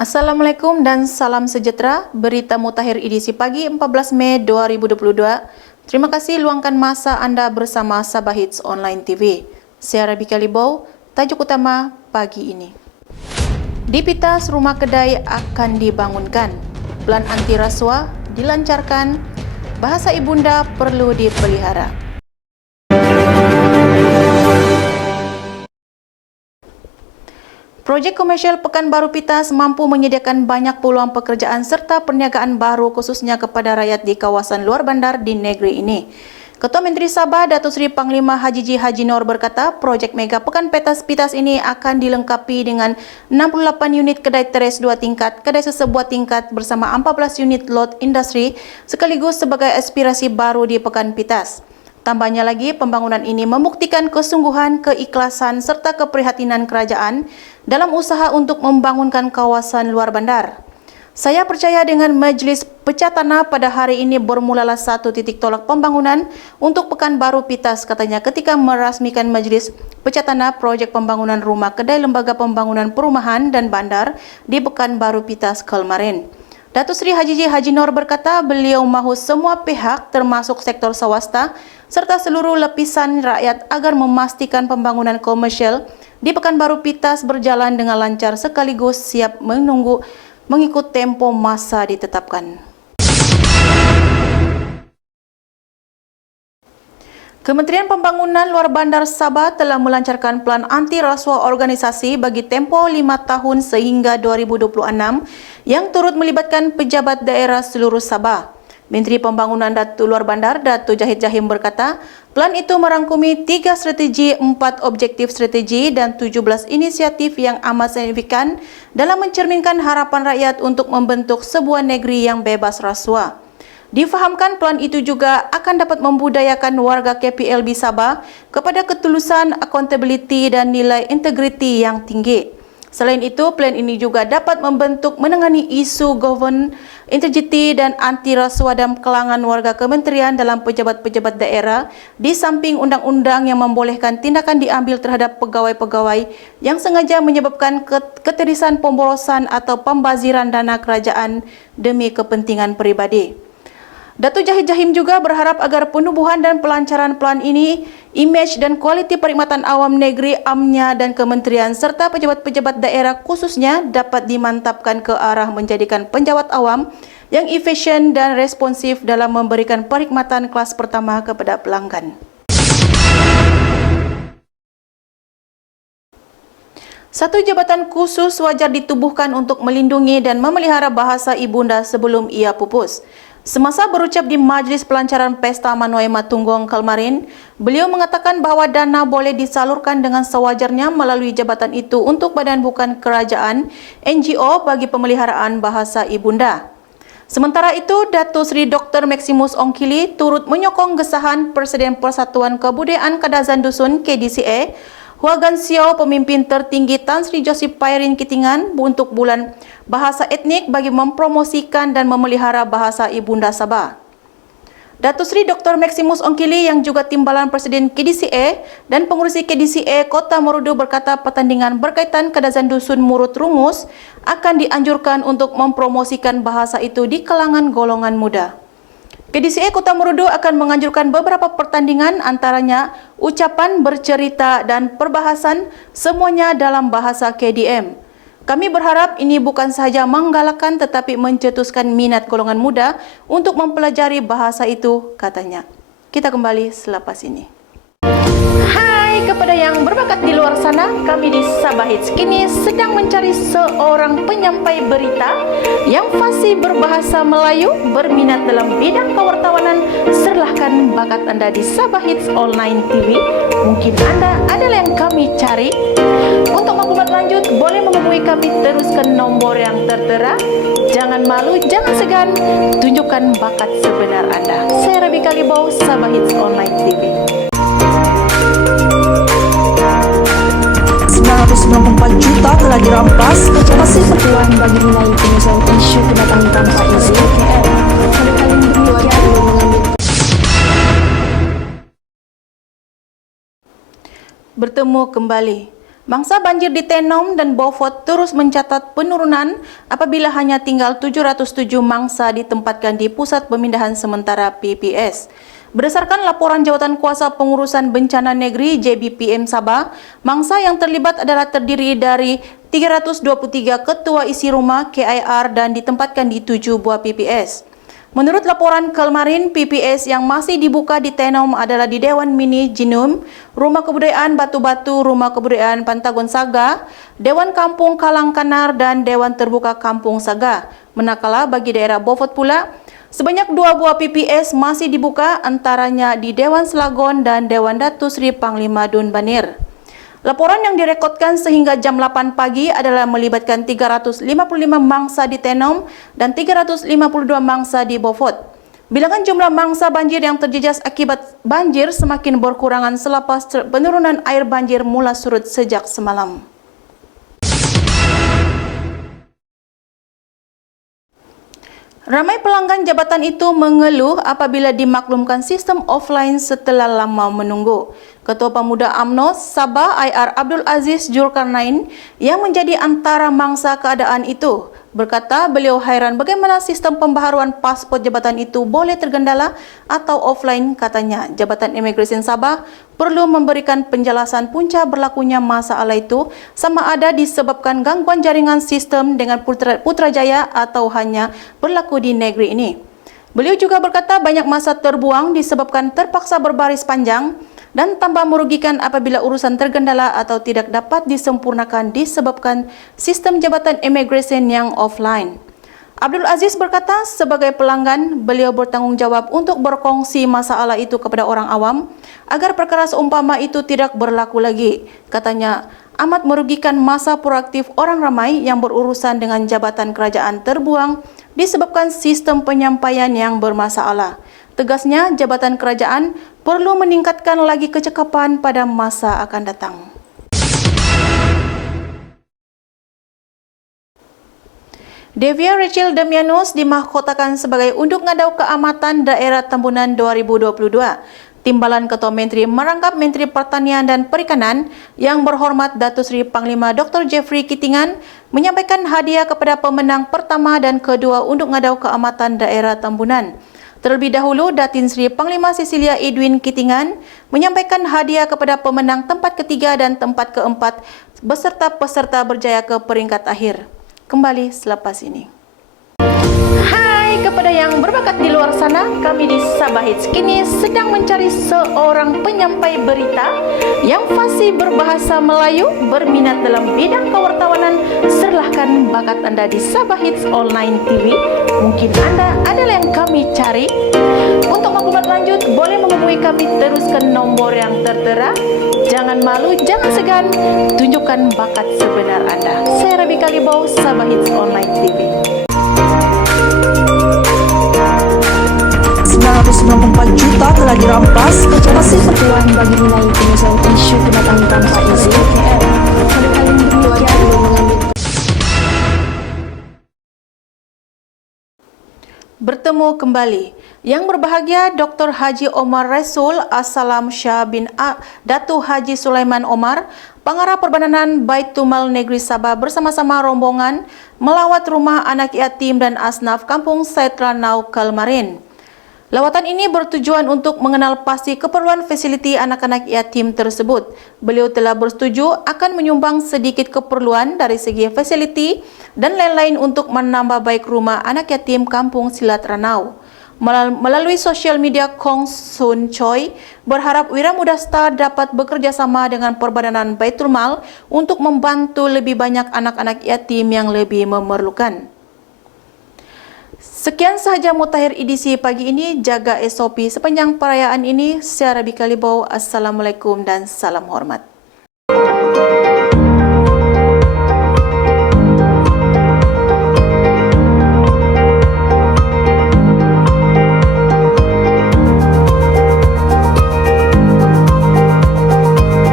Assalamualaikum dan salam sejahtera. Berita Mutakhir edisi pagi 14 Mei 2022. Terima kasih luangkan masa anda bersama Sabah Hits Online TV. Saya Rabika Libau, tajuk utama pagi ini. Di Pitas, rumah kedai akan dibangunkan. Plan anti rasuah dilancarkan. Bahasa ibunda perlu dipelihara. Projek komersial Pekanbaru Pitas mampu menyediakan banyak peluang pekerjaan serta perniagaan baru khususnya kepada rakyat di kawasan luar bandar di negeri ini. Ketua Menteri Sabah Datuk Seri Panglima Haji G. Haji Noor berkata, projek Mega Pekan Pitas ini akan dilengkapi dengan 68 unit kedai teres 2 tingkat, kedai sesebuah tingkat bersama 14 unit lot industri sekaligus sebagai aspirasi baru di Pekan Pitas. Tambahnya lagi, pembangunan ini membuktikan kesungguhan, keikhlasan serta keprihatinan kerajaan dalam usaha untuk membangunkan kawasan luar bandar. Saya percaya dengan Majlis Pecah Tanah pada hari ini bermulalah satu titik tolak pembangunan untuk Pekanbaru Pitas, katanya ketika merasmikan Majlis Pecah Tanah projek pembangunan rumah kedai Lembaga Pembangunan Perumahan dan Bandar di Pekanbaru Pitas kemarin. Datuk Seri Haji G. Haji Noor berkata beliau mahu semua pihak termasuk sektor swasta serta seluruh lapisan rakyat agar memastikan pembangunan komersial di Pekanbaru Pitas berjalan dengan lancar sekaligus siap mengikut tempo masa ditetapkan. Kementerian Pembangunan Luar Bandar Sabah telah melancarkan plan anti rasuah organisasi bagi tempoh 5 tahun sehingga 2026 yang turut melibatkan pejabat daerah seluruh Sabah. Menteri Pembangunan Luar Bandar Datuk Jahid Jahim berkata, plan itu merangkumi 3 strategi, 4 objektif strategi dan 17 inisiatif yang amat signifikan dalam mencerminkan harapan rakyat untuk membentuk sebuah negeri yang bebas rasuah. Difahamkan plan itu juga akan dapat membudayakan warga KPLB Sabah kepada ketulusan, accountability dan nilai integriti yang tinggi. Selain itu, plan ini juga dapat menangani isu govern, integriti dan anti rasuah dalam kalangan warga kementerian dalam pejabat-pejabat daerah di samping undang-undang yang membolehkan tindakan diambil terhadap pegawai-pegawai yang sengaja menyebabkan keterisan pemborosan atau pembaziran dana kerajaan demi kepentingan peribadi. Datuk Jahid Jahim juga berharap agar penubuhan dan pelancaran plan ini, imej dan kualiti perkhidmatan awam negeri, AMNYA dan kementerian serta pejabat-pejabat daerah khususnya dapat dimantapkan ke arah menjadikan penjawat awam yang efisien dan responsif dalam memberikan perkhidmatan kelas pertama kepada pelanggan. Satu jabatan khusus wajar ditubuhkan untuk melindungi dan memelihara bahasa ibunda sebelum ia pupus. Semasa berucap di Majlis Pelancaran Pesta Manuai Matunggong kemarin, beliau mengatakan bahawa dana boleh disalurkan dengan sewajarnya melalui jabatan itu untuk badan bukan kerajaan, NGO bagi pemeliharaan bahasa ibunda. Sementara itu, Datuk Seri Dr. Maximus Ongkili turut menyokong gesahan Presiden Persatuan Kebudayaan Kadazan Dusun KDCA, Huagan Xiao, pemimpin tertinggi Tan Sri Joseph Pairin Kitingan untuk bulan bahasa etnik bagi mempromosikan dan memelihara bahasa ibunda Sabah. Datuk Seri Dr. Maximus Ongkili yang juga timbalan Presiden KDCA dan pengurusi KDCA Kota Marudu berkata pertandingan berkaitan Kadazan Dusun Murut Rungus akan dianjurkan untuk mempromosikan bahasa itu di kalangan golongan muda. KDCA Kota Marudu akan menganjurkan beberapa pertandingan antaranya ucapan, bercerita dan perbahasan semuanya dalam bahasa KDM. Kami berharap ini bukan sahaja menggalakkan tetapi mencetuskan minat golongan muda untuk mempelajari bahasa itu, katanya. Kita kembali selepas ini. Hai kepada yang berbakat di luar sana, kami di Sabah Hits kini sedang mencari seorang penyampai berita yang fasih berbahasa Melayu, berminat dalam bidang kewartawanan. Serahkan bakat anda di Sabah Hits Online TV. Mungkin anda adalah yang kami cari. Untuk maklumat lanjut, boleh menghubungi kami teruskan nombor yang tertera. Jangan malu, jangan segan, tunjukkan bakat sebenar anda. Saya Rabika Libau, Sabah Hits Online TV. 994 juta telah dirampas, masih berpeluang bagi menaiki penyelesaian isu kedatangan tanpa izin. Pada kali ini demikian mengambil. Bertemu kembali. Mangsa banjir di Tenom dan Beaufort terus mencatat penurunan apabila hanya tinggal 707 mangsa ditempatkan di Pusat Pemindahan Sementara PPS. Berdasarkan laporan Jawatan Kuasa Pengurusan Bencana Negeri JBPM Sabah, mangsa yang terlibat adalah terdiri dari 323 ketua isi rumah KIR dan ditempatkan di 7 buah PPS. Menurut laporan kemarin, PPS yang masih dibuka di Tenom adalah di Dewan Mini Jinum, Rumah Kebudayaan Batu-Batu, Rumah Kebudayaan Pantagon Saga, Dewan Kampung Kalang Kanar dan Dewan Terbuka Kampung Saga. Manakala bagi daerah Beaufort pula, sebanyak 2 buah PPS masih dibuka, antaranya di Dewan Selagon dan Dewan Datu Sri Panglima Dun Banir. Laporan yang direkodkan sehingga jam 8 pagi adalah melibatkan 355 mangsa di Tenom dan 352 mangsa di Beaufort. Bilangan jumlah mangsa banjir yang terjejas akibat banjir semakin berkurangan selepas penurunan air banjir mula surut sejak semalam. Ramai pelanggan jabatan itu mengeluh apabila dimaklumkan sistem offline setelah lama menunggu. Ketua Pemuda UMNO Sabah IR Abdul Aziz Julkarnain yang menjadi antara mangsa keadaan itu berkata beliau hairan bagaimana sistem pembaharuan paspor jabatan itu boleh tergendala atau offline. Katanya Jabatan Imigresen Sabah perlu memberikan penjelasan punca berlakunya masalah itu sama ada disebabkan gangguan jaringan sistem dengan Putrajaya atau hanya berlaku di negeri ini. Beliau juga berkata banyak masa terbuang disebabkan terpaksa berbaris panjang dan tambah merugikan apabila urusan tergendala atau tidak dapat disempurnakan disebabkan sistem jabatan imigresen yang offline. Abdul Aziz berkata sebagai pelanggan, beliau bertanggungjawab untuk berkongsi masalah itu kepada orang awam agar perkara seumpama itu tidak berlaku lagi. Katanya, amat merugikan masa proaktif orang ramai yang berurusan dengan jabatan kerajaan terbuang disebabkan sistem penyampaian yang bermasalah. Tegasnya, jabatan kerajaan perlu meningkatkan lagi kecekapan pada masa akan datang. Devia Rachel Damianus dimahkotakan sebagai Unduk Ngadau Keamatan Daerah Tambunan 2022. Timbalan Ketua Menteri merangkap Menteri Pertanian dan Perikanan yang berhormat Datuk Seri Panglima Dr. Jeffrey Kitingan menyampaikan hadiah kepada pemenang pertama dan kedua Unduk Ngadau Keamatan Daerah Tambunan. Terlebih dahulu, Datin Sri Panglima Cecilia Edwin Kitingan menyampaikan hadiah kepada pemenang tempat ketiga dan tempat keempat beserta peserta berjaya ke peringkat akhir. Kembali selepas ini. Hai kepada yang berbakat di luar sana, kami di Sabah Hits kini sedang mencari seorang penyampai berita yang fasih berbahasa Melayu, berminat dalam bidang kewartawanan. Serahkan bakat anda di Sabah Hits Online TV. Mungkin anda adalah yang kami cari. Untuk maklumat lanjut, boleh menghubungi kami terus ke nombor yang tertera. Jangan malu, jangan segan, tunjukkan bakat sebenar anda. Saya Rabi Kalibau, Sabah Hits Online TV. 994 juta telah dirampas, masih berpeluang bagi nilai penyelesaian isu kedatangan tanpa izin KL. Kali-kali demikian belum mengambil. Bertemu kembali. Yang berbahagia Dr. Haji Omar Rasul Assalam Shah bin Datu Haji Sulaiman Omar, Pengarah Perbananan Baitul Mal Negeri Sabah bersama-sama rombongan melawat rumah anak yatim dan asnaf Kampung Said Ranau Kelmarin. Lawatan ini bertujuan untuk mengenal pasti keperluan fasiliti anak-anak yatim tersebut. Beliau telah bersetuju akan menyumbang sedikit keperluan dari segi fasiliti dan lain-lain untuk menambah baik rumah anak yatim Kampung Silat Ranau. Melalui sosial media, Kong Sun Choi berharap Wira Muda Star dapat bekerjasama dengan Perbadanan Baitul Mal untuk membantu lebih banyak anak-anak yatim yang lebih memerlukan. Sekian sahaja Mutakhir edisi pagi ini. Jaga SOP sepanjang perayaan ini. Saya Rabi Kalibau. Assalamualaikum dan salam hormat.